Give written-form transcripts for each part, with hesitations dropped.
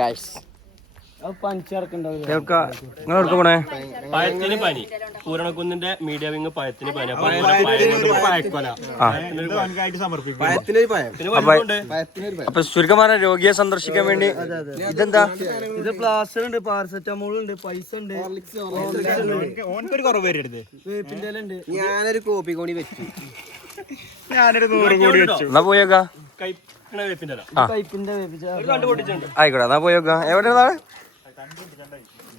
Guys നിങ്ങളെടുക്ക പോണേ? പഴത്തിന് പനി. പൂരണക്കുന്നിന്റെ media wing പഴത്തിന് പനി. അപ്പൊ ചുരുക്കം പറഞ്ഞ രോഗിയെ സന്ദർശിക്കാൻ വേണ്ടി ഇതെന്താ? ഇത് പ്ലാസ്റ്റർ ഉണ്ട്, പാരസെറ്റമോൾ ഉണ്ട്, പൈസ ഉണ്ട്, വേപ്പിന്റെ ഇല ഉണ്ട്. ഞാനൊരു കോപ്പി കോണി വെച്ചു. ഞാനൊരു 100 കോടി വെച്ചു. എന്നാ പോയേക്കാ. പൈപ്പിന്റെ ആയിക്കോട്ടെ, എന്നാ പോയേക്കാ. എവിടെ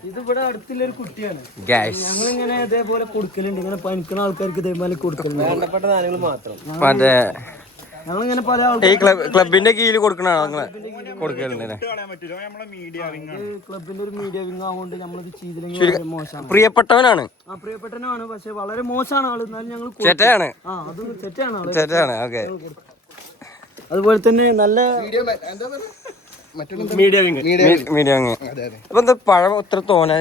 ഇതിവിടെ അടുത്തുള്ളൊരു കുട്ടിയാണ്. ഞങ്ങളിങ്ങനെ ഇതേപോലെ കൊടുക്കലുണ്ട്. ഇങ്ങനെ പനിക്കുന്ന ആൾക്കാർക്ക് ഇതേപോലെ കൊടുക്കലുണ്ട്. വേണ്ടപ്പെട്ട സാധനങ്ങൾ മാത്രം. മറ്റേ ഞങ്ങളിങ്ങനെ പല ഈ ക്ലബിന്റെ കീഴിൽ കൊടുക്കണോ നിങ്ങളെ കൊടുക്കലുണ്ട്? ക്ലബിന്റെ ഒരു മീഡിയ വിങ് ആവുകൊണ്ട് നമ്മളിത് ചെയ്തില്ലെങ്കിൽ മോശമാണ്. പ്രിയപ്പെട്ടവനാണ്. പ്രിയപ്പെട്ടവനാണ്, പക്ഷെ വളരെ മോശമാണ് ആള്. എന്നാലും ഞങ്ങൾ ചേട്ടയാണ്. അത് തെറ്റാണ്. ചേട്ടയാണ്. ഓക്കെ. അതുപോലെ തന്നെ നല്ല മീഡിയ വിങ്. അപ്പൊ എന്താ പഴം ഇത്ര തോന?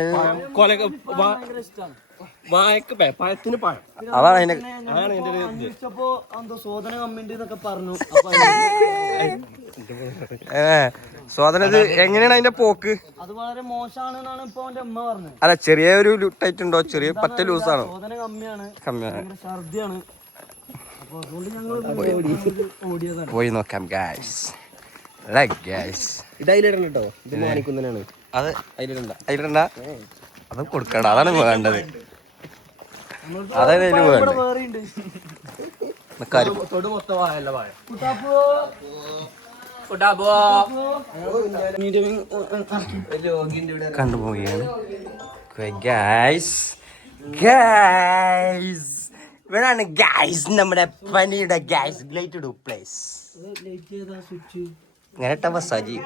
പഴത്തിന് പഴം. അതാണ് അതിന്റെ സോദന കമ്മിന്റ് എന്നൊക്കെ പറഞ്ഞു. സ്വാതന ഇത് എങ്ങനെയാണ് അതിന്റെ പോക്ക്? അത് വളരെ മോശമാണെന്നാണ് ഇപ്പൊ അവന്റെ അമ്മ പറഞ്ഞത്. അല്ല, ചെറിയ ഒരു ടൈറ്റ് ഉണ്ടോ? ചെറിയ പറ്റ ലൂസാണോ? സോദന കമ്മിയാണ്, ഛർദിയാണ്. അപ്പൊ അതുകൊണ്ട് ഞങ്ങൾ ഓടിയതാണ്. പോയി നോക്കാം ഗൈസ്. ഇത് അതിലിടണം കേട്ടോ. ഇത് മാനിക്കുന്നതിനാണ്. അത് അതിലിടണ്ട. അത് കൊടുക്കണ്ട. അതാണ് വേണ്ടത്. അതായത് അതിന് വേണ്ടത്. കണ്ടുപോവുകയാണ് ഇവരാണ് ഗൈസ് നമ്മുടെ പനിയുടെ ഗൈസ് ലൈറ്റ് ടു പ്ലേസ്. ഇങ്ങനെ ഇട്ട മസാജ്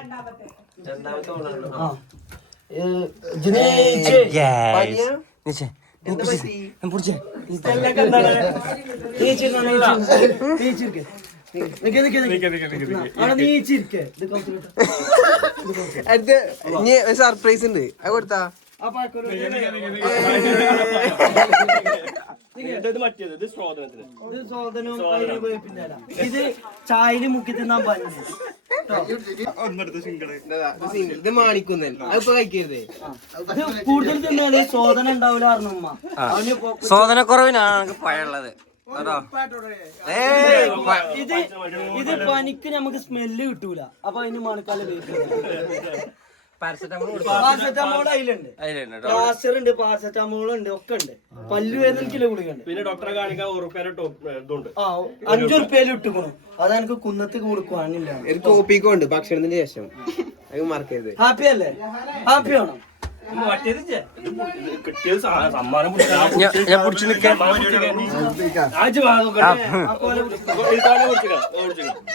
സർപ്രൈസ് ഉണ്ട്. അത് കൊടുത്താ ഇത് ചായയില് മുക്കി തിന്നാൻ പറ്റും. ഇത് മാണിക്കുന്നൻ. അതിപ്പോ കഴിക്കരുതേ. അത് കൂടുതൽ തിന്നാല് സോദന ഉണ്ടാവില്ല പറഞ്ഞു ഉമ്മ. സോദനക്കുറവിനാണ് പഴയുള്ളത്. ഇത് പനിക്ക് നമുക്ക് സ്മെല്ല് കിട്ടൂല. അപ്പൊ അതിന് മണക്കാല പാരസെറ്റമോൾ അതിലുണ്ട്, പ്ലാസ്റ്റർ ഉണ്ട്, പാരസെറ്റമോൾ ഉണ്ട്, ഒക്കെ ഉണ്ട്. പല്ലു വേദനക്കില്ല ഗുളികണ്ട്. പിന്നെ ഡോക്ടറെ കാണിക്കാൻ 5 ഉറുപ്പ്യയിൽ ഇട്ടുകൊണു. അത് എനിക്ക് കുന്നത്ത് കൊടുക്കുവാണില്ല. കോപ്പിക്കുണ്ട് ഭക്ഷണത്തിന് ശേഷം. അത് മറക്കരുത്. ഹാപ്പി അല്ലേ? ഹാപ്പി ആണോ? ഞാൻ പിടിച്ചു നിൽക്കാൻ.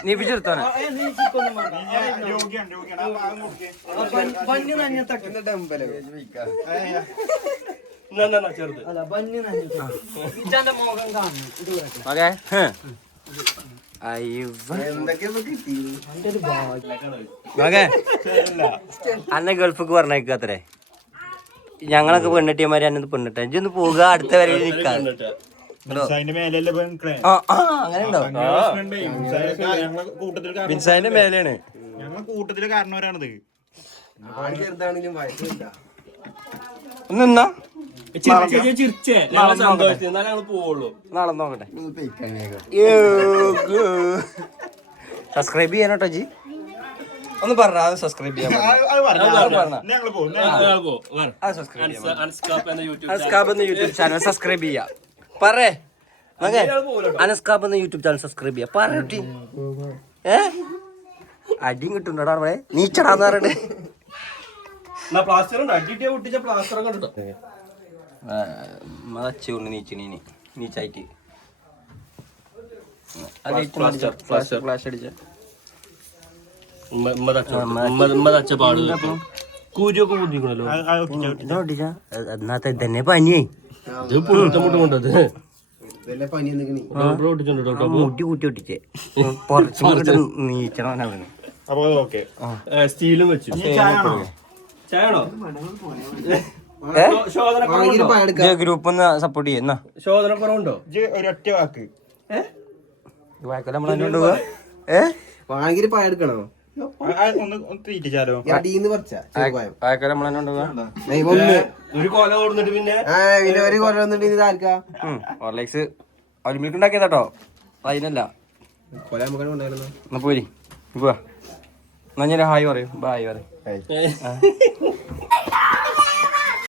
നീ പിടിച്ചെടുത്താനോ? അന്നെ ഗൾഫിക്ക് പറഞ്ഞേക്കത്രേ. ഞങ്ങളൊക്കെ പെണ്ണെട്ടിയമാര് അന്നത് പെണ്ണിട്ട ഇഞ്ചൊന്ന് പോവുക. അടുത്ത വരെ നിൽക്കാം. അങ്ങനെ ഉണ്ടോ? ബിൻസാന്റെ മേലെയാണ്. കൂട്ടത്തില് കാരണവരാണിത്. ഒന്നാ നാളെ നോക്കട്ടെ. സബ്സ്ക്രൈബ് ചെയ്യാനോട്ടോ ജി. ഒന്ന് പറഞ്ഞ സബ്സ്ക്രൈബ് ചെയ്യാൻ. അനസ്കാബ് എന്ന യൂട്യൂബ് ചാനൽ സബ്സ്ക്രൈബ് ചെയ്യാം. പറേ അനസ്കാബ് എന്ന യൂട്യൂബ് ചാനൽ സബ്സ്ക്രൈബ് ചെയ്യാം. പറട്ടി അടിയും കിട്ടുന്നുണ്ടോ അവിടെ? നീച്ചടാന്ന് പറയണേ. മതച്ചുകൊണ്ട് നീച്ചണീന് നീച്ചായിട്ട് ഫ്ലാഷ് അടിച്ച തന്നെ പനിയായി മുട്ടി കൂട്ടി ഒട്ടിച്ചേ നീച്ചണ. സ്റ്റീലും വെച്ചു. ഗ്രൂപ്പ് സപ്പോർട്ട് ചെയ്യുന്ന ശോധനക്കുറവുണ്ടോ? ഒരൊറ്റ വാക്ക് വാക്കല്ല നമ്മളെ വാണെങ്കിൽ പായ എടുക്കണോ? ഒന്ന് തീറ്റിച്ചാലോ അടീന്ന് പറിച്ചാ ആൾക്കാർ നമ്മൾ തന്നെ ഉണ്ടാവുക ഒന്ന് ഒരു കൊല കൊടുത്തിട്ട് പിന്നെ പിന്നെ ഒരു കൊല്ലം വന്നിട്ട് ഇത് ആർക്കാ ഹോർലിക്സ് അവര് മിൽക്ക് ഉണ്ടാക്കിയതാട്ടോ അതിനല്ല കൊല നമുക്ക് ഉണ്ടായിരുന്നു എന്നാ പോരി പോവാ എന്നാ ഞാൻ ഹായ് പറയും ബായ് പറയും